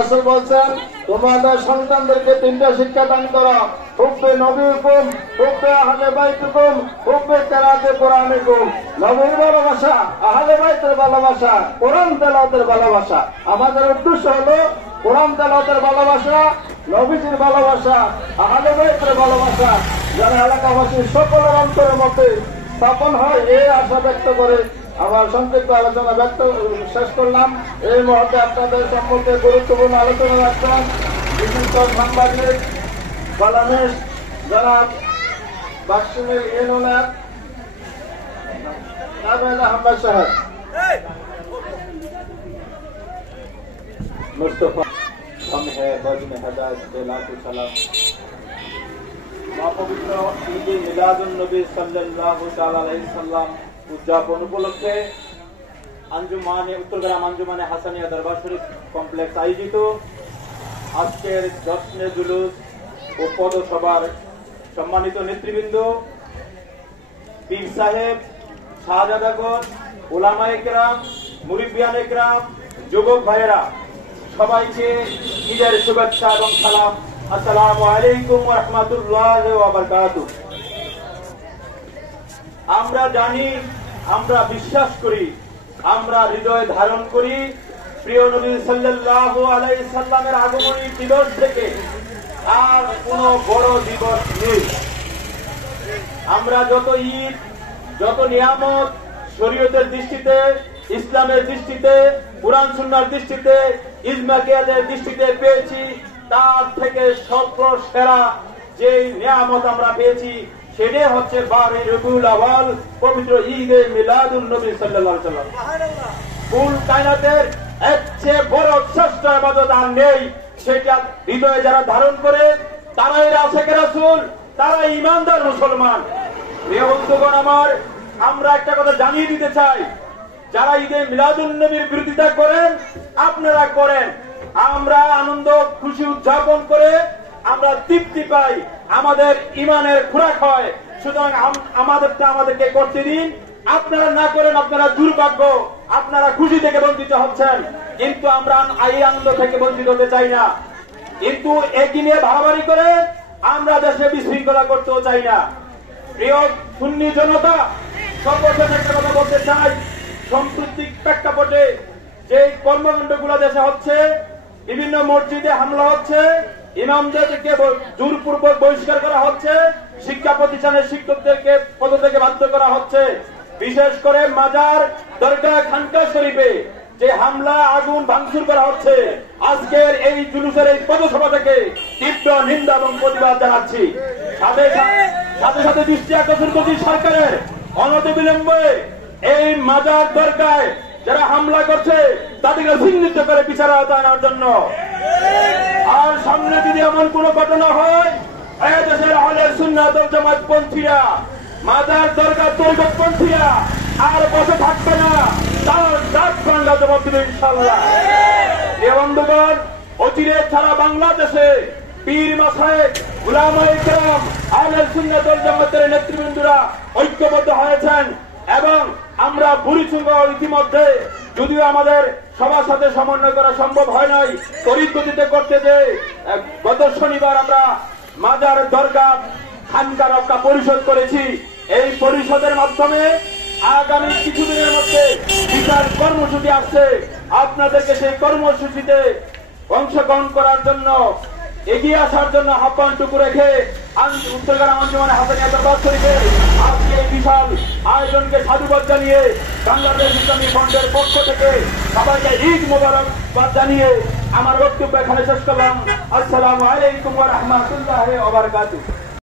রাসূল বলছেন তোমাদের সন্তানদেরকে তিনটা শিক্ষা দান করো, হুব্বে নবীকুম, হুব্বে আহলে বাইতুকুম, হুব্বে কিরাআতে কুরআনিকুম। নবীর ভালোবাসা, আহলে বাইতের ভালোবাসা, কোরআন তেলাওয়াতের ভালোবাসা। আমাদের উদ্দেশ্য হলো কোরআন তেলাওয়াতের ভালোবাসা, নবীজির ভালোবাসা, আহলে বাইতের ভালোবাসা যেন এলাকাবাসীর সকলের অন্তরের মধ্যে স্থাপন হয়, এই আশা ব্যক্ত করে আমার সংক্ষিপ্ত আলোচনা শেষ করলাম। এই মুহূর্তে আপনাদের সম্পর্কে গুরুত্বপূর্ণ আলোচনা রাখছেন বিশিষ্ট সাংবাদিক কলামিস্ট জনাব বাক্সিমিল ইউনুনার আবেদ আহমেদ সাহেব। मुस्तफा हम है बज़्म हिदायत के लाखों सलाम। মহাপবিত্র ঈদে মিলাদুন নবী সাল্লাল্লাহু তাআলা আলাইহি সাল্লাম উদযাপন উপলক্ষে উত্তরগ্রাম আঞ্জুমানে হাসানিয়া দরবার শরীফ কমপ্লেক্স আয়োজিত আজকের জশ্নে জুলুস ও পদসভার সম্মানিত নেতৃবৃন্দ, পীর সাহেব, শাহজাদাগণ, উলামায়ে কেরাম, মুরিব্বিয়ানে কেরাম, যুবক ভাইয়েরা, সবাইকে ঈদের শুভেচ্ছা এবং সালাম। আসসালামু আলাইকুম ওয়া রাহমাতুল্লাহি ওয়া বারাকাতুহু। আমরা জানি, আমরা বিশ্বাস করি, আমরা হৃদয়ে ধারণ করি প্রিয় নবী সাল্লাল্লাহু আলাইহি সাল্লামের আগমনী দিবস থেকে আর কোনো বড় দিবস নেই। আমরা যত ঈদ, যত নিয়ামত শরীয়তের দৃষ্টিতে, ইসলামের দৃষ্টিতে, কুরআন সুন্নাহর দৃষ্টিতে, ইজমা কিয়াসের দৃষ্টিতে পেয়েছি, তার থেকে সর্বসেরা যে নিয়ামত আমরা পেয়েছি সেটাই হচ্ছে 12 রবিউল আউয়াল, পবিত্র ঈদে মিলাদুন নবী সাল্লাল্লাহু আলাইহি ওয়াসাল্লাম। কুল কায়নাতের এর চেয়ে বড় শ্রেষ্ঠ ইবাদত আর নেই। সেটা হৃদয়ে যারা ধারণ করে তারাই আশিকে রাসূল, তারা ঈমানদার মুসলমান। প্রিয় বন্ধুগণ আমার, আমরা একটা কথা জানিয়ে দিতে চাই, যারা ঈদে মিলাদুন নবীর বিরোধিতা করেন আপনারা করেন, আমরা আনন্দ খুশি উদযাপন করে আমরা তৃপ্তি পাই, আমাদের ঈমানের খোরাক হয়। সুতরাং আমাদেরকে করতে দিন। আপনারা না করেন আপনারা দুর্ভাগ্য, আপনারা খুশি থেকে বঞ্চিত হচ্ছেন, কিন্তু আমরা এই আনন্দ থেকে বঞ্চিত হতে চাই না। কিন্তু একই নিয়ে ভাগাভাগি করে আমরা দেশে বিশৃঙ্খলা করতেও চাই না। প্রিয় সুন্নি জনতা, সর্বশেষ একটা কথা বলতে চাই, সাম্প্রতিক প্রেক্ষাপটে যে কর্মকাণ্ডগুলো দেশে হচ্ছে, বিভিন্ন মসজিদে হামলা হচ্ছে, ইমামদেরকে জোরপূর্বক বহিষ্কার করা হচ্ছে, শিক্ষা প্রতিষ্ঠানের শিক্ষকদেরকে পদত্যাগে বাধ্য করা হচ্ছে, বিশেষ করে মাজার, দরগা, খানকা শরীফে যে হামলা, আগুন, ভাঙচুর করা হচ্ছে, আজকের এই জুলুসের এই পদসভা থেকে তীব্র নিন্দা এবং প্রতিবাদ জানাচ্ছি। সাথে সাথে দৃষ্টি আকর্ষণ করছি সরকারের অনতিবিলম্বে এই মাজার, দরগায় যারা হামলা করছে তাদেরকে চিহ্নিত করে বিচার আওতায় আনার জন্য। আর সামনে যদি এমন কোন ঘটনা হয়, এই দেশের আহলে সুন্নাত ওয়াল জামাত পন্থীরা, মাজার, দরগা, তরিকত পন্থীরা আর বসে থাকবে না, তার ডাক বাংলা জবাব দিবে ইনশাআল্লাহ। এ বন্ধুগণ, অচিরে সারা বাংলাদেশে পীর মাশায়েখ, উলামায়ে কেরাম, আহলে সুন্নাত ওয়াল জামাতের নেতৃবৃন্দরা ঐক্যবদ্ধ হয়েছেন এবং আমরা বুড়িচুঙ্গ ইতিমধ্যে, যদিও আমাদের সবার সাথে সমন্বয় করা সম্ভব হয় নাই, তড়িৎ গতিতে করতে যে গত শনিবার আমরা মাজার, দরগা, খানকা রক্ষা পরিষদ করেছি। এই পরিষদের মাধ্যমে আগামী কিছুদিনের মধ্যে বিশাল কর্মসূচি আসছে। আপনাদেরকে সেই কর্মসূচিতে অংশগ্রহণ করার জন্য, এগিয়ে আসার জন্য আহ্বানটুকু রেখে উত্তরগ্রাম আঞ্জুমানে হাসানিয়া দরবার শরীফে আজকে এই বিশাল আয়োজনকে সাধুবাদ জানিয়ে বাংলাদেশ ইসলামী ফ্রন্টের পক্ষ থেকে সবাইকে ঈদ মোবারকবাদ জানিয়ে আমার বক্তব্য এখানে শেষ করলাম। আসসালামু আলাইকুম ওয়া রাহমাতুল্লাহি ওয়া বারাকাতুহু।